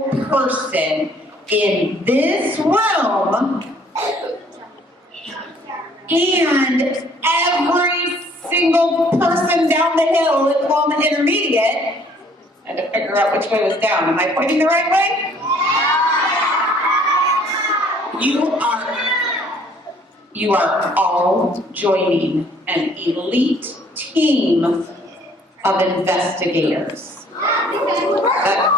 single person in this room and every single person down the hill at Columbia Intermediate. I had to figure out which way was down. Am I pointing the right way? You are all joining an elite team of investigators. That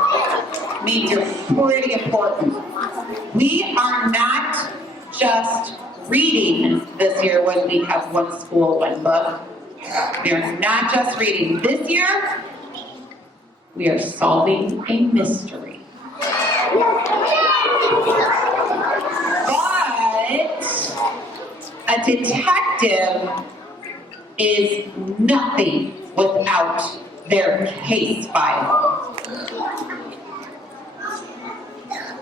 means you're pretty important. We are not just reading this year when we have one school, one book. We are not just reading. This year, we are solving a mystery. But a detective is nothing without their case file.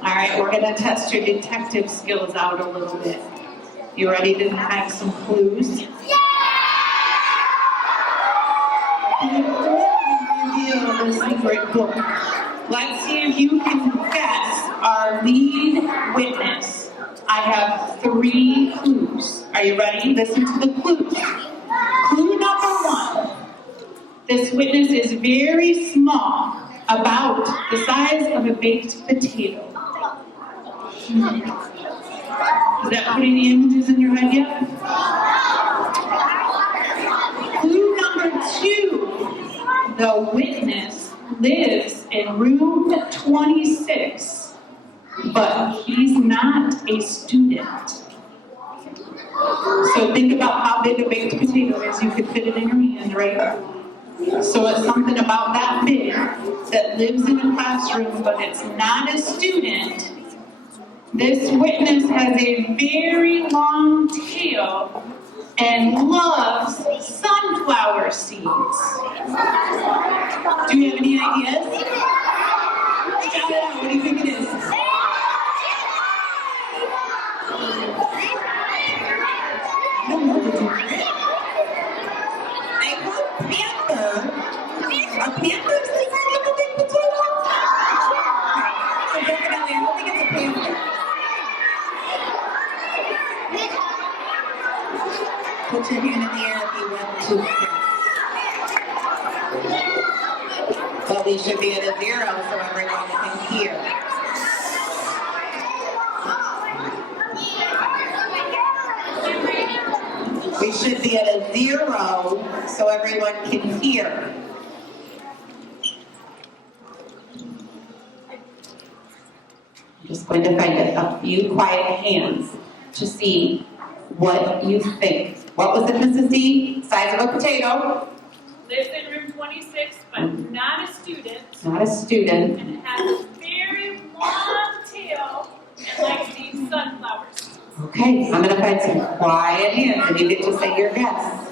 All right, we're going to test your detective skills out a little bit. You ready to have some clues? Reveal the secret book. Let's see if you can guess our lead witness. I have 3 clues. Are you ready? Listen to the clues. Clue number 1. This witness is very small, about the size of a baked potato. Is that putting the images in your head yet? Clue number 2. The witness lives in room 26, but he's not a student. So think about how big a baked potato is. You could fit it in your hand, right? So it's something about that big that lives in a classroom, but it's not a student. This witness has a very long tail and loves sunflower seeds. Do you have any ideas? Shout it out. What do you think it is? I heard panther. Are panthers the size of a big potato? So definitely, I don't think it's a panther. Put your hand in the air if you want to. But we should be at a 0 so everyone can hear. We should be at a 0 so everyone can hear. I'm just going to find a few quiet hands to see what you think. What was it, Mrs. D? Size of a potato? Lives in room 26, but not a student. Not a student. And it has a very long tail and likes to eat sunflowers. Okay, I'm going to find some quiet hands and you get to say your guess.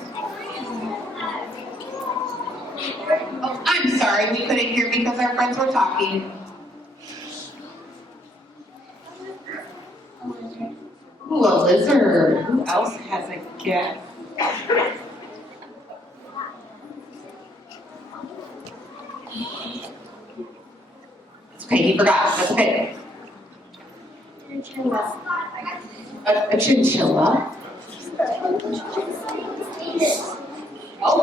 Oh, I'm sorry, we couldn't hear because our friends were talking. Ooh, a lizard. Who else has a guess? It's okay, he forgot. That's okay. A chinchilla. Oh,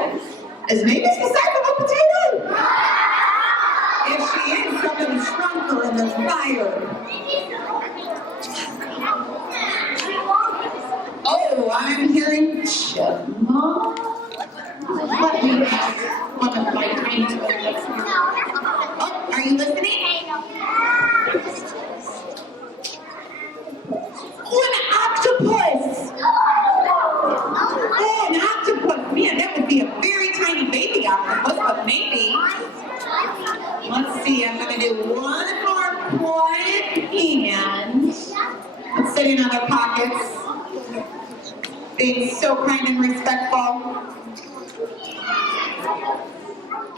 is maybe the size of a potato? If she is, somebody shrunk her in the fire. Oh, I'm hearing chipmunk. Let me ask one of my tiny listeners. Oh, are you listening? Oh, an octopus! Oh, an octopus. Man, that would be a very tiny baby octopus, but maybe. Let's see, I'm going to do one more quiet hand. Let's sitting on our pockets. Being so kind and respectful.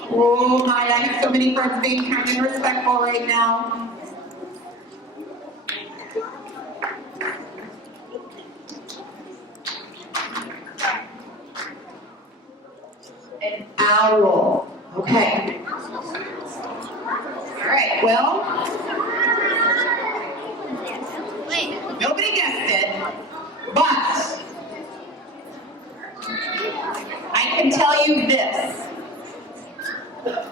Oh my, I have so many friends being kind and respectful right now. An owl. Okay. All right, well, tell you this.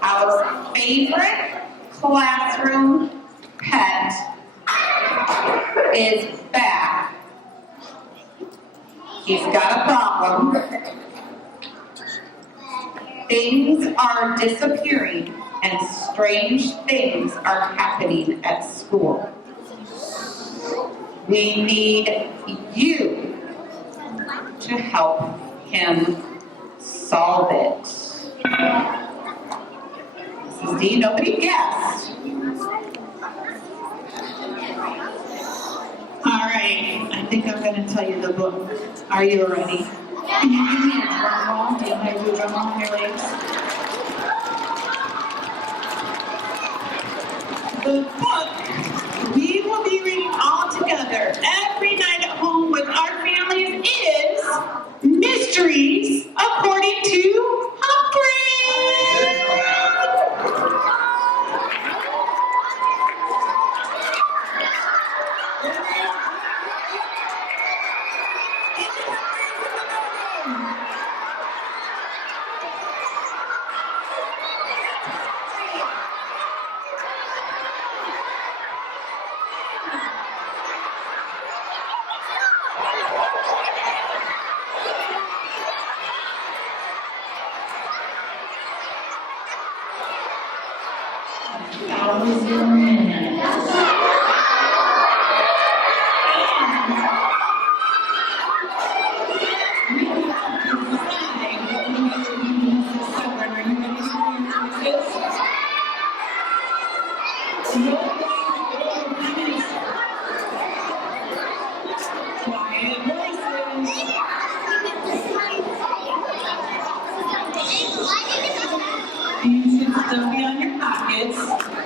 Our favorite classroom pet is back. He's got a problem. Things are disappearing and strange things are happening at school. We need you to help him solve it. Mrs. D, nobody guessed. All right, I think I'm going to tell you the book. Are you ready? Can you give me a drum roll? Do you know how to do a drum roll on your legs? The book we will be reading all together every night at home with our families is Mysteries According to Humphrey.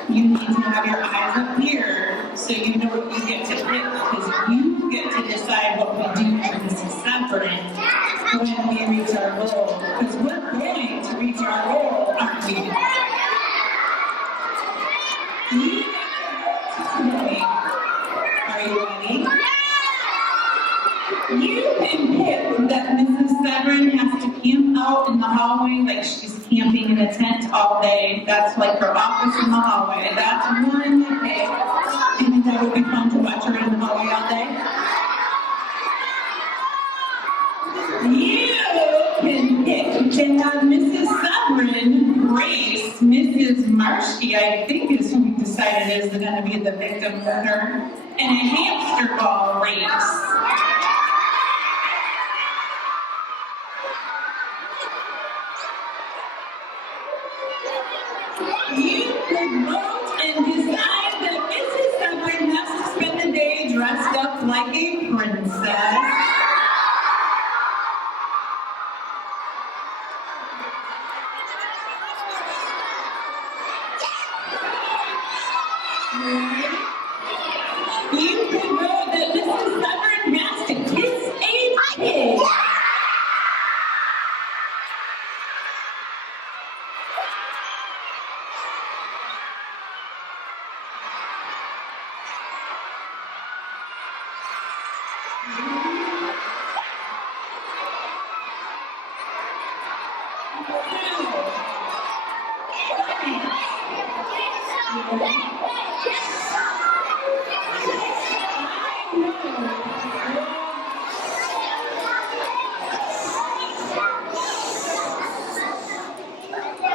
You need to have your eyes up here so you know what you get to pick, because you get to decide what we do for Mrs. Severin when we reach our goal. Because we're going to reach our goal, aren't we? You today. Are you ready? You can pick that Mrs. Severin has to camp out in the hallway like she's camping in a tent all day. That's like her office in the hallway. That's one pick. Do you think that would be fun to watch her in the hallway all day? You can pick to have Mrs. Severin race Mrs. Marshke, I think is who we decided is going to be the victim winner, in a hamster ball race. You could vote and decide that Mrs. Severin has to spend the day dressed up like a princess. You could vote that Mrs. Severin has to kiss a kid.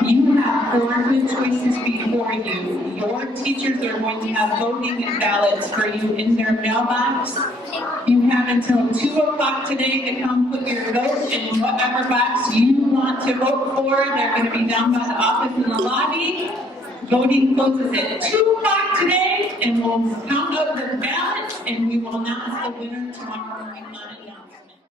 You have 4 good choices before you. Your teachers are going to have voting ballots for you in their mailbox. You have until 2 o'clock today to come put your vote in whatever box you want to vote for. They're going to be down by the office in the lobby. Voting closes at 2 o'clock today, and we'll count up the ballots, and we will announce the winner tomorrow morning on announcement.